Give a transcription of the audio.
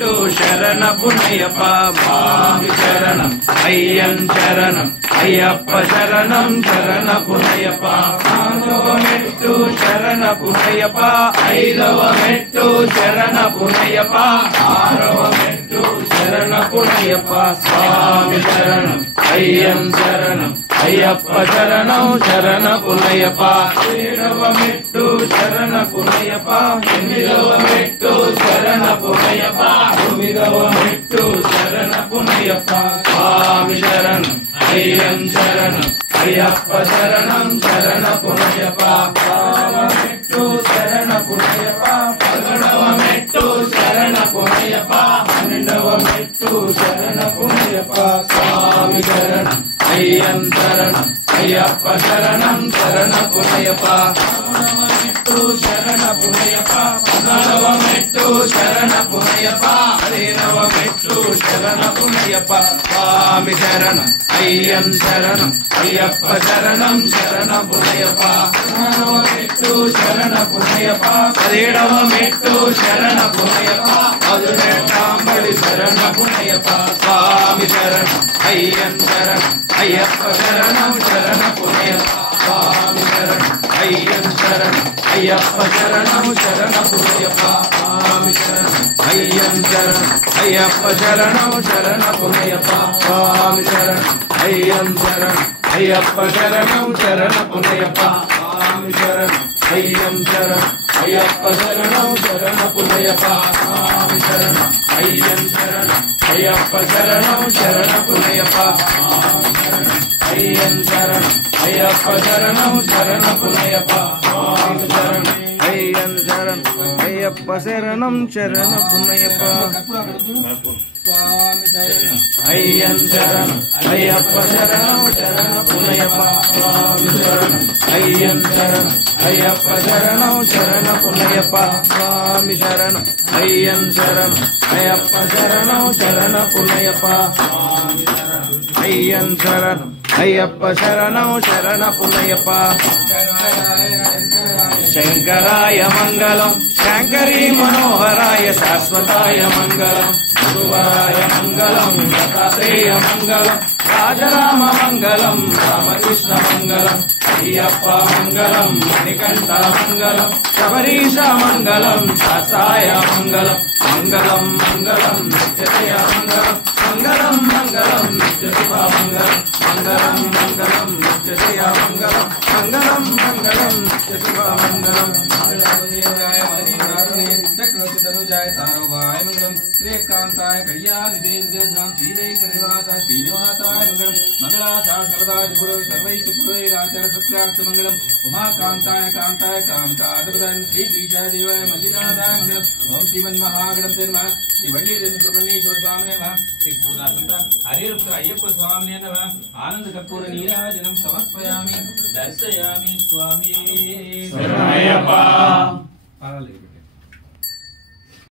మెట్టు శరణపునయ్యప్ప స్వామి శరణం అయ్యం శరణం అయ్యప్ప శరణం శరణపునయ్యప్ప నాలుగవ మెట్టు శరణపునయ్యప్ప ఐదవ మెట్టు శరణపునయ్యప్ప ఆరవ మెట్టు శరణపునయ్యప్ప స్వామి శరణం అయ్యం శరణం అయ్యప్ప శరణం శరణపునయ్యప్ప ఏడవ మెట్టు శరణపునయ్యప్ప ఎనిమిదవ మెట్టు శరణపునయ్యప్ప తొమ్మిదవ మెట్టు శరణపునయ్యప్ప స్వామి శరణం అయ్యం శరణం అయ్యప్ప శరణం శరణపునయ్యప్ప పదవ మెట్టు శరణపునయ్యప్ప పదకొండవ మెట్టు శరణపునయ్యప్ప పన్నెండవ మెట్టు శరణపునయ్యప్ప స్వామి శరణం అయ్యం శరణం అయ్యప్ప శరణం శరణపునయ్యప్ప పదమూడవ మెట్టు శరణపునయ్యప్ప పద్నాలుగవ మెట్టు శరణపునయ్యప్ప పదిహేనవ మెట్టు శరణపునయ్యప్ప స్వామి శరణం అయ్యం శరణం అయ్యప్ప శరణం శరణపునయ్యప్ప పదహారవ మెట్టు శరణపునయ్యప్ప పదిహేడవ మెట్టు శరణపునయ్యప్ప పదునెట్టాంబడి శరణపునయ్యప్ప స్వామి శరణం అయ్యం శరణం అయ్యప్ప శరణం శరణపునయ్యప్ప స్వామి శరణం అయ్యం శరణం అయ్యప్ప శరణం శరణపునయ్యప్ప స్వామి శరణం అయ్యం శరణం అయ్యప్ప శరణం శరణపునయ్యప్ప స్వామి శరణం అయ్యం శరణం అయ్యప్ప శరణం శరణపునయ్యప్ప స్వామి శరణం అయ్యం శరణం అయ్యప్ప శరణం శరణపునయ్యప్ప స్వామి శరణం అయ్యం శరణం అయ్యప్ప శరణం శరణపునయ్యప్ప స్వామి శరణం అయ్యం శరణం అయ్యప్ప శరణం శరణపునయ్యప్ప స్వామి శరణం అయ్యం శరణం అయ్యప్ప శరణం శరణపునయ్యప్ప స్వామి శరణం అయ్యం శరణం అయ్యప్ప శరణం శరణపునయ్యప్ప స్వామి శరణం అయ్యం శరణం అయ్యప్ప శరణం శరణపునయ్యప్ప స్వామి శరణం అయ్యం శరణం అయ్యప్ప శరణం శరణపునయ్యప్ప స్వామి శరణం అయ్యం శరణం అయ్యప్ప శరణం శరణపునయ్యప్ప శంకరాయ మంగళం శంకరీ మనోహరాయ శాశ్వతాయ మంగళం గురువరాయ మంగళం దత్తాత్రేయ మంగళం రాజరామ మంగళం రామకృష్ణ మంగళం అయ్యప్ప మంగళం మణికంఠ మంగళం శబరీష మంగళం శాస్త్రాయ మంగళం మంగళం మంగళం నిత్యజయ మంగళం మంగళం మంగళం నిత్యశుభ మంగళం మంగళం మంగళం నిత్యజయ మంగళం మంగళం మంగళం నిత్యశుభ మంగళం చక్రవర్తితనుజాయ సార్వభౌమాయ మంగళం శ్రీకాంతాయ కళ్యాణిదేవ్యాం శ్రీనివాసాయ మంగళం మంగళాచార సర్వదాయ గురువు సర్వైశ్చ పురైరాచార సత్యార్థ మంగళం ఉమాకాంతాయ కాంతాయ కామితాదృతాయ శ్రీ శ్రీశాదేవాయ మల్లినాథాయ మంగళం ఓం శ్రీమన్మహాగణపతే నమః శ్రీ వల్లి సుబ్రహ్మణ్యేశ్వర స్వామినే నమః శ్రీ పూర్ణానంద హరిరుద్ర అయ్యప్ప స్వామినే నమః ఆనంద కర్పూర నీరాజనం సమర్పయామి దర్శయామి స్వామి శరణమయ్యప్ప.